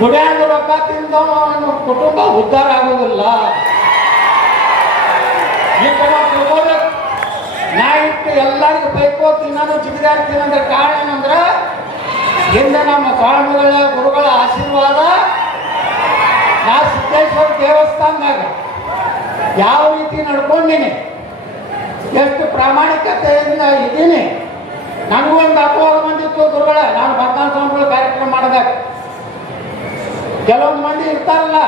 ಕುಡಿಯಾದ ರೊಕ್ಕ ತಿಂದವನು ಕುಟುಂಬ ಉದ್ಧಾರ ಆಗೋದಿಲ್ಲ. ಈ ಕಡೆ ತಗೋಬೇಕು. ನಾ ಇಟ್ಟು ಎಲ್ಲರಿಗೂ ಬೈಕೋ ತಿನ್ನೋದು ಚಿಗಿದಾಡ್ತೀನಿ ಅಂದ್ರೆ ಕಾರಣ ಏನಂದ್ರೆ ಹಿಂದೆ ನಮ್ಮ ಸ್ವಾಮಿಗಳ ಗುರುಗಳ ಆಶೀರ್ವಾದ. ನಾ ಸಿದ್ದೇಶ್ವರ ದೇವಸ್ಥಾನದಾಗ ಯಾವ ರೀತಿ ನಡ್ಕೊಂಡಿನಿ, ಎಷ್ಟು ಪ್ರಾಮಾಣಿಕತೆಯಿಂದ ಇದ್ದೀನಿ. ನನಗೂ ಒಂದು ಅಪವಾದ ಬಂದಿತ್ತು ಗುರುಗಳ. ನಾನು ಭಕ್ತಾನ ಸ್ವಾಮಿಗಳ ಕಾರ್ಯಕ್ರಮ ಮಾಡಿದಾಗ ಕೆಲವೊಂದು ಮಂದಿ ಇರ್ತಾರಲ್ಲ,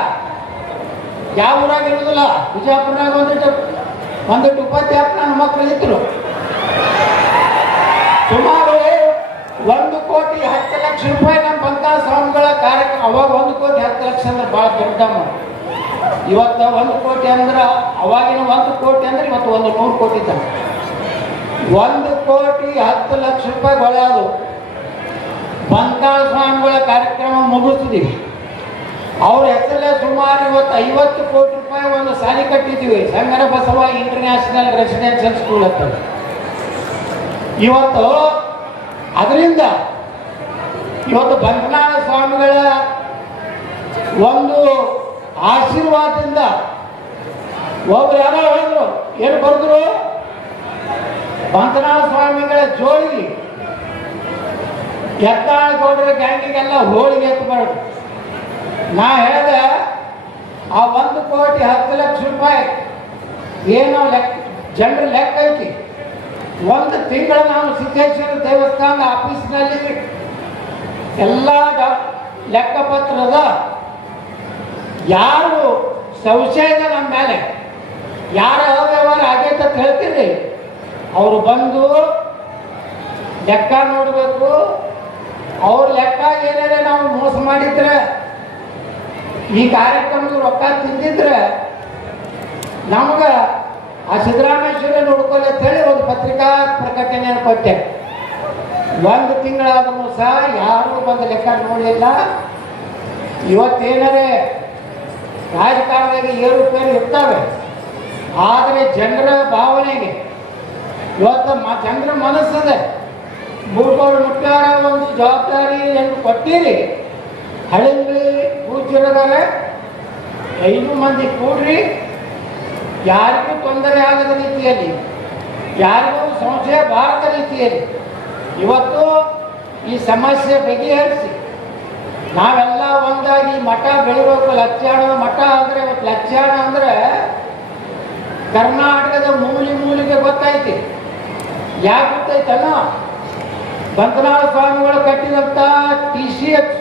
ಯಾವ ಊರಾಗ ಇರೋದಿಲ್ಲ. ಬಿಜಾಪುರನಾಗ ಒಂದಿಟ್ಟು ಉಪಾಧ್ಯಾಯ ನನ್ನ ಮಕ್ಕಳು ಇದ್ರು. ಸುಮಾರು 1,10,00,000 ರೂಪಾಯಿ ನಮ್ಮ ಭಕ್ತಾನ ಸ್ವಾಮಿಗಳ ಕಾರ್ಯಕ್ರಮ. ಅವಾಗ 1,10,00,000 ಅಂದ್ರೆ ಭಾಳ ದೊಡ್ಡ ಅಮೌಂಟ್. ಇವತ್ತು 1 ಕೋಟಿ ಅಂದ್ರೆ, ಅವಾಗಿನ 1 ಕೋಟಿ ಅಂದ್ರೆ ಇವತ್ತು 100 ಕೋಟಿ ಇದ್ದ. 1,10,00,000 ರೂಪಾಯಿ ಒಳ್ಳೆಯದು. ಭಕ್ತಾನ ಸ್ವಾಮಿಗಳ ಕಾರ್ಯಕ್ರಮ ಮುಗಿಸ್ತಿದ್ದೀವಿ. ಅವ್ರ ಹೆಸರಲ್ಲೇ ಸುಮಾರು ಇವತ್ತು 50 ಕೋಟಿ ರೂಪಾಯಿ ಒಂದು ಸಾಲಿ ಕಟ್ಟಿದ್ದೀವಿ. ಸಂಗರ ಬಸವ ಇಂಟರ್ನ್ಯಾಷನಲ್ ರೆಸಿಡೆನ್ಷಿಯಲ್ ಸ್ಕೂಲ್ ಅಂತ. ಇವತ್ತು ಅದರಿಂದ ಇವತ್ತು ಬಂಕನಾಳ ಸ್ವಾಮಿಗಳ ಒಂದು ಆಶೀರ್ವಾದದಿಂದ ಒಬ್ರು ಯಾರೋ ಹೇಳಿದ್ರು, ಏನು ಬರೆದ್ರು, ಬಂಕನಾಳ ಸ್ವಾಮಿಗಳ ಜೋಳಿಗೆ ಎತ್ತಾಳಗೌಡರ ಗ್ಯಾಂಗಿಗೆಲ್ಲ ಹೋಳಿಗೆ ಎತ್ತಬಾರ್ದು. ನಾ ಹೇಳಿದೆ, ಆ 1,10,00,000 ರೂಪಾಯಿ ಏನೋ ಜನರ ಲೆಕ್ಕ ಐತಿ. ಒಂದು ತಿಂಗಳ ನಾವು ಸಿದ್ದೇಶ್ವರ ದೇವಸ್ಥಾನ ಆಫೀಸ್ನಲ್ಲಿ ಎಲ್ಲ ಲೆಕ್ಕಪತ್ರದ ಯಾರು ಸಂಶಯ ಇದೆ ನಮ್ಮ ಮೇಲೆ, ಯಾರ ಅವ್ಯವಹಾರ ಆಗೈತೆ ಅಂತ ಹೇಳ್ತೀರಿ, ಅವರು ಬಂದು ಲೆಕ್ಕ ನೋಡಬೇಕು. ಅವ್ರ ಲೆಕ್ಕ ಏನಾರೆ ನಾವು ಮೋಸ ಮಾಡಿದ್ರೆ, ಈ ಕಾರ್ಯಕ್ರಮದ ರೊಕ್ಕ ತಿಂದಿದ್ರೆ ನಮ್ಗೆ ಆ ಸಿದ್ದರಾಮೇಶ್ವರ ನೋಡ್ಕೊಳ್ಳಿ ಅಂತ ಹೇಳಿ ಒಂದು ಪತ್ರಿಕಾ ಪ್ರಕಟಣೆಯನ್ನು ಕೊಟ್ಟೆ. 1 ತಿಂಗಳಾದ್ರೂ ಸಹ ಯಾರೂ ಬಂದು ಲೆಕ್ಕ ನೋಡಲಿಲ್ಲ. ಇವತ್ತೇನಾರೆ ರಾಜಕಾರಣದಾಗ ಏರುಪೇರು ಇರ್ತವೆ, ಆದರೆ ಜನರ ಭಾವನೆಗೆ ಇವತ್ತು ಜನರ ಮನಸ್ಸದೆ. ಬೂಟೋಳು ಮುಟ್ಟಾರ ಒಂದು ಜವಾಬ್ದಾರಿ ಎಂದು ಕೊಟ್ಟಿರಿ. ಹಳ್ಳಿ ಪೂಜ್ಯರಿದ್ದಾರೆ, 5 ಮಂದಿ ಕೂಡ್ರಿ, ಯಾರಿಗೂ ತೊಂದರೆ ಆಗದ ರೀತಿಯಲ್ಲಿ, ಯಾರಿಗೂ ಸಂಶಯ ಬಾರದ ರೀತಿಯಲ್ಲಿ ಇವತ್ತು ಈ ಸಮಸ್ಯೆ ಬಗೆಹರಿಸಿ ನಾವೆಲ್ಲ ಒಂದಾಗಿ ಮಠ ಬೆಳಿಬೇಕು. ಲಚ್ಚಾಣ ಮಠ ಅಂದರೆ ಇವತ್ತು ಲಚ್ಚಾಣ ಅಂದರೆ ಕರ್ನಾಟಕದ ಮೂಲಿಗೆ ಗೊತ್ತೈತಿ. ಯಾಕೆ ಗೊತ್ತೈತಲ್ಲ, ಬಂಕನಾಳ ಸ್ವಾಮಿಗಳು ಕಟ್ಟಿದಂಥ TCH.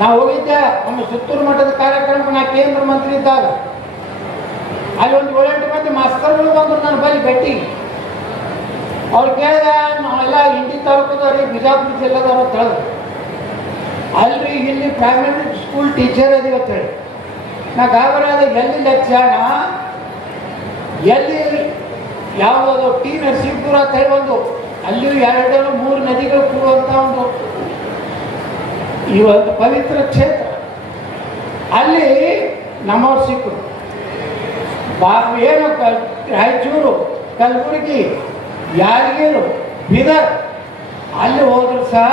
ನಾವು ಹೋಗಿದ್ದೆ ನಮ್ಮ ಸುತ್ತೂರು ಮಠದ ಕಾರ್ಯಕ್ರಮ. ನಾ ಕೇಂದ್ರ ಮಂತ್ರಿ ಇದ್ದಾಗ ಅಲ್ಲಿ ಒಂದು 7-8 ಮಂದಿ ಮಾಸ್ತರ್ಗಳು ಬಂದರು ನನ್ನ ಬಳಿ ಭೇಟಿ. ಅವ್ರು ಕೇಳಿದೆ, ನಾವೆಲ್ಲ ಹಿಂದಿ ತಾಲೂಕದವ್ರಿಗೆ ಬಿಜಾಪುರ ಜಿಲ್ಲೆದವ್ರು ಅಂತ ಹೇಳಿದ್ರು. ಅಲ್ರಿ ಇಲ್ಲಿ ಪ್ರೈಮರಿ ಸ್ಕೂಲ್ ಟೀಚರ್ ಅದೀವಿ ಅಂತ ಹೇಳಿ ನಾ ಗಾಬರಿ ಆದ. ಎಲ್ಲಿ ಲಕ್ಷಣ, ಎಲ್ಲಿ ಯಾವುದಾದ್ರು ಟಿ ನರಸೀಪುರ ಅಂತ ಹೇಳಿ ಒಂದು ಅಲ್ಲಿ 2-3 ನದಿಗಳು ಕೂಡುವಂಥ ಈ ಒಂದು ಪವಿತ್ರ ಕ್ಷೇತ್ರ. ಅಲ್ಲಿ ನಮ್ಮವ್ರು ಸಿಕ್ಕರು. ಏನು ರಾಯಚೂರು, ಕಲಬುರಗಿ, ಯಾದಗಿರಿ, ಬೀದರ್ ಅಲ್ಲಿ ಹೋದ್ರು ಸಹ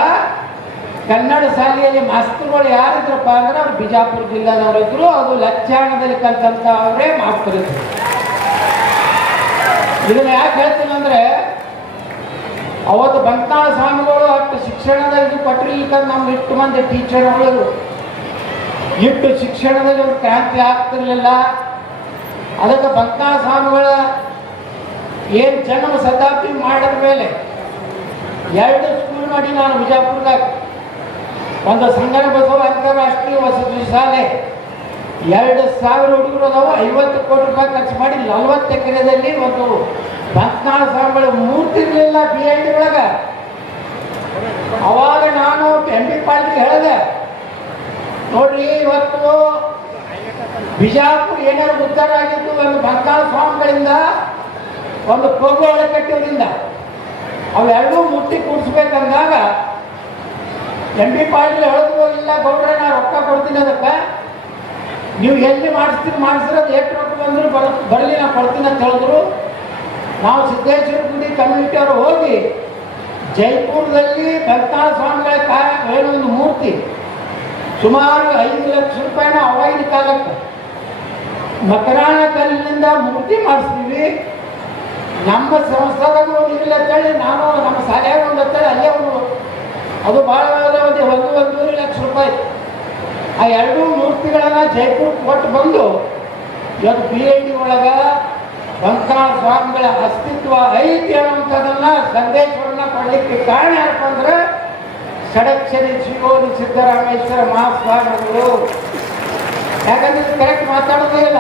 ಕನ್ನಡ ಶಾಲೆಯಲ್ಲಿ ಮಾಸ್ತರುಗಳು ಯಾರಿದ್ರಪ್ಪ ಅಂದ್ರೆ ಅವ್ರು ಬಿಜಾಪುರ ಜಿಲ್ಲಾದವರು ಇದ್ರು. ಅದು ಲಚ್ಚಾಣದಲ್ಲಿ ಕಲಿತಂಥ ಅವರೇ ಮಾಸ್ತರಿದ್ರು. ಇದನ್ನ ಯಾಕೆ ಹೇಳ್ತೀನಿ ಅಂದರೆ, ಅವತ್ತು ಬಂಕನಾಳ ಸ್ವಾಮಿಗಳು ಅಷ್ಟು ಶಿಕ್ಷಣದ ಇದು ಕೊಟ್ಟಿರ್ಲಿಕ್ಕೆ ನಮ್ಗೆ 8 ಮಂದಿ ಟೀಚರ್ಗಳು ಇಟ್ಟು ಶಿಕ್ಷಣದಲ್ಲಿ ಒಂದು ಕ್ರಾಂತಿ ಆಗ್ತಿರ್ಲಿಲ್ಲ. ಅದಕ್ಕೆ ಬಂಕನಾಳ ಸ್ವಾಮಿಗಳ ಏನು ಜನ್ಮ ಶತಾಬ್ದಿ ಮಾಡಿದ ಮೇಲೆ 2 ಸ್ಕೂಲ್ ಮಾಡಿ ನಾನು ಬಿಜಾಪುರದಾಗ. ಒಂದು ಸಂಗನ ಬಸವ ಅಂತಾರಾಷ್ಟ್ರೀಯ ವಸತಿ ಶಾಲೆ, 2,000 ಹುಡುಗರು ಅದಾವ. 50 ಕೋಟಿ ರೂಪಾಯಿ ಖರ್ಚು ಮಾಡಿ 40 ಎಕರೆದಲ್ಲಿ ಒಂದು ಬಂಕನಾಳ ಸ್ವಾಮಿಗಳ ಮೂರ್ತಿ ಇರಲಿಲ್ಲ BID ಒಳಗೆ. ಅವಾಗ ನಾನು MP ಪಾಟೀಲ್ ಹೇಳಿದೆ, ನೋಡ್ರಿ ಇವತ್ತು ಬಿಜಾಪುರ ಏನಾದ್ರು ಉದ್ಧಾರ ಆಗಿದ್ದು ಒಂದು ಬಂಕನಾಳ ಸ್ವಾಮಿಗಳಿಂದ, ಒಂದು ಕೋಗು ಅಣೆಕಟ್ಟಿನಿಂದ. ಅವೆರಡೂ ಮುಟ್ಟಿ ಕೂಡಿಸ್ಬೇಕಂದಾಗ MP ಪಾಟೀಲ್ ಹೇಳಿದ್ರು, ಇಲ್ಲ ಗೌಡ್ರೆ ನಾ ರೊಕ್ಕ ಕೊಡ್ತೀನಿ, ಅದಕ್ಕೆ ನೀವು ಎಲ್ಲಿ ಮಾಡಿಸಿರೋದು ಎಷ್ಟು ರೊಕ್ಕ ಬಂದರೂ ಬರಲಿ ನಾ ಕೊಡ್ತೀನಿ ಅಂತ ಹೇಳಿದ್ರು. ನಾವು ಸಿದ್ದೇಶ್ವರ ಗುಡಿ ಕಮ್ಯುನಿಟಿ ಅವರು ಹೋಗಿ ಜೈಪುರದಲ್ಲಿ ಬಂಕನಾಳ ಸ್ವಾಮಿಗಳ ಏನೊಂದು ಮೂರ್ತಿ ಸುಮಾರು 5 ಲಕ್ಷ ರೂಪಾಯಿನ ಅವಾಗಿನ ಕಾಲಕ್ಕೆ ಮಕರಾಣ ಕಲ್ಲಿನಿಂದ ಮೂರ್ತಿ ಮಾಡಿಸ್ತೀವಿ. ನಮ್ಮ ಸಂಸ್ಥಾದಾಗ ಒಂದು ಇಲ್ಲ ಅಂತೇಳಿ ನಾನು ನಮ್ಮ ಶಾಲೆಯಾಗ ಒಂದು ಅಂತೇಳಿ ಅಲ್ಲೇ ಒಂದು ಅದು ಭಾಳ ಒಂದು 1.5 ಲಕ್ಷ ರೂಪಾಯಿ. ಆ ಎರಡೂ ಮೂರ್ತಿಗಳನ್ನು ಜೈಪುರಕ್ಕೆ ಕೊಟ್ಟು ಬಂದು ಇವತ್ತು PID ಒಳಗೆ ಬಂಕಾಳ ಸ್ವಾಮಿಗಳ ಅಸ್ತಿತ್ವ ಐತಿ ಅನ್ನುವಂಥದ್ದನ್ನ ಸಂದೇಶವನ್ನ ಕೊಡಲಿಕ್ಕೆ ಕಾರಣ ಯಾಕಪ್ಪ ಅಂದ್ರೆ ಷಡಕ್ಷರಿ ಶ್ರೀಗೋಲಿ ಸಿದ್ದರಾಮೇಶ್ವರ ಮಹಾಸ್ವಾಮಿಗಳು. ಯಾಕಂದ್ರೆ ಕರೆಕ್ಟ್ ಮಾತಾಡೋದೇ ಇಲ್ಲ,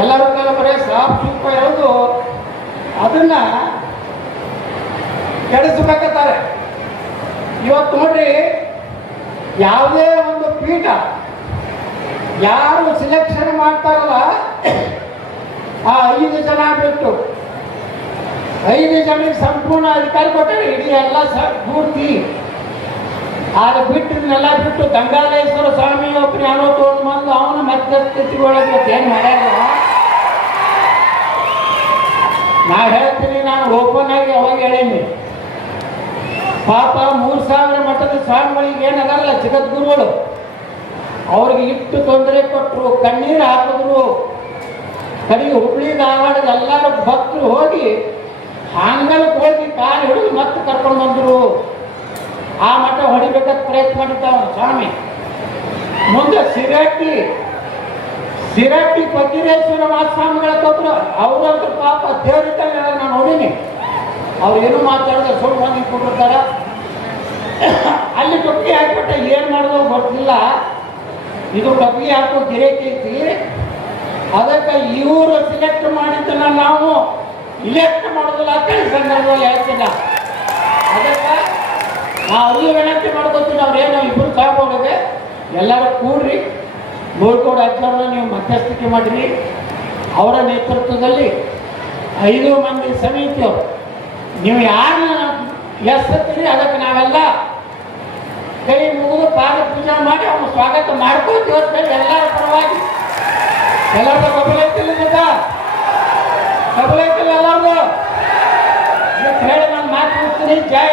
ಎಲ್ಲರೂ ಕಾಲ ಬರೀ ಸಾಫ್ ಸೂಪ ಹೇಳೋದು, ಅದನ್ನ ಕೆಡಿಸ್ಬೇಕತ್ತಾರೆ. ಇವತ್ತು ನೋಡ್ರಿ, ಯಾವುದೇ ಒಂದು ಪೀಠ ಯಾರು ಸಿಲೆಕ್ಷನ್ ಮಾಡ್ತಾರಲ್ಲ ಆ 5 ಜನ ಬಿಟ್ಟು 5 ಜನಕ್ಕೆ ಸಂಪೂರ್ಣ ಅಧಿಕಾರ ಕೊಟ್ಟರೆ ಇಡೀ ಎಲ್ಲ ಪೂರ್ತಿ ಆಗ ಬಿಟ್ಟಿದ್ನೆಲ್ಲ ಬಿಟ್ಟು ದಂಗಾಲೇಶ್ವರ ಸ್ವಾಮಿ ಒಬ್ಬರು ಯಾರೋ ತೊಗೊಂಡು ಬಂದು ಅವನ ಮಧ್ಯಸ್ಥಿತಿ ಒಳಗೆ ಏನು ಮಾಡ್ಯಾರ. ನಾ ಹೇಳ್ತೀನಿ, ನಾನು ಓಪನ್ ಆಗಿ ಅವಾಗ ಹೇಳೀನಿ, ಪಾಪ 3000 ಮಠದ ಸ್ವಾಮಿಗಳಿಗೆ ಏನದಲ್ಲ ಜಗದ್ಗುರುಗಳು, ಅವ್ರಿಗೆ ಇಟ್ಟು ತೊಂದರೆ ಕೊಟ್ಟರು, ಕಣ್ಣೀರು ಹಾಕಿದ್ರು. ಕಡೆಗೆ ಹುಬ್ಳಿ ಧಾರವಾಡದ ಎಲ್ಲರೂ ಭಕ್ತರು ಹೋಗಿ ಹಾಂಗಲಕ್ಕೆ ಹೋಗಿ ಕಾಲು ಹಿಡಿದು ಮತ್ತೆ ಕರ್ಕೊಂಡು ಬಂದರು. ಆ ಮಠ ಹೊಡಿಬೇಕಂತ ಪ್ರಯತ್ನ ಮಾಡಿದ್ದಾವ ಸ್ವಾಮಿ. ಮುಂದೆ ಸಿರಟ್ಟಿ ಫಕೀರೇಶ್ವರ ಮಹಾಸ್ವಾಮಿಗಳ ಕೊಟ್ಟರು. ಅವರಂತೂ ಪಾಪ ದೇವರಿದ್ದಾಗ ನಾನು ನೋಡೀನಿ, ಅವ್ರು ಏನೂ ಮಾತಾಡಿದ್ರೆ ಸುಳ್ಳು ಬಂದು ಕೊಟ್ಟಿರ್ತಾರ. ಅಲ್ಲಿ ಟೊಪ್ಪಿಗೆ ಹಾಕ್ಬಿಟ್ಟ, ಏನು ಮಾಡಿದ್ರು ಗೊತ್ತಿಲ್ಲ. ಇದು ಟೊಪ್ಪಿಗೆ ಹಾಕೋ ಗಿರೇಕಿ ಐತಿ. ಅದಕ್ಕೆ ಇವರು ಸಿಲೆಕ್ಟ್ ಮಾಡಿದ್ದನ್ನ ನಾವು ಇಲೆಕ್ಟ್ ಮಾಡೋದಿಲ್ಲ ಅಂತ ಈ ಸಂದರ್ಭದಲ್ಲಿ ಹೇಳ್ತಿಲ್ಲ. ಅದಕ್ಕೆ ನಾವು ಅವ್ರಿಗೆ ವಿನಂತಿ ಮಾಡ್ಕೊತೀವಿ, ಅವ್ರೇನು ಇಬ್ಬರು ಸಾಕೋಗಿದೆ ಎಲ್ಲರೂ ಕೂಡ್ರಿ, ಗೋಳ್ಕೋಡ್ ಆಚಾರ್ಯ ನೀವು ಮಧ್ಯಸ್ಥಿಕೆ ಮಾಡಿರಿ. ಅವರ ನೇತೃತ್ವದಲ್ಲಿ 5 ಮಂದಿ ಸಮಿತಿಯವರು ನೀವು ಯಾರನ್ನ ಎಸ್ತೀರಿ ಅದಕ್ಕೆ ನಾವೆಲ್ಲ ಕೈ ಮುಗಿದು ಪಾದ ಪೂಜೆ ಮಾಡಿ ಅವ್ನ ಸ್ವಾಗತ ಮಾಡ್ಕೋತೀವಿ. ಎಲ್ಲರ ಪರವಾಗಿ ಎಲ್ಲರದ್ದು ಕಬಲೈತಿಲ್ಲ ಎಲ್ಲರದು ಹೇಳಿ ನಾನು ಮಾತು ಜೈ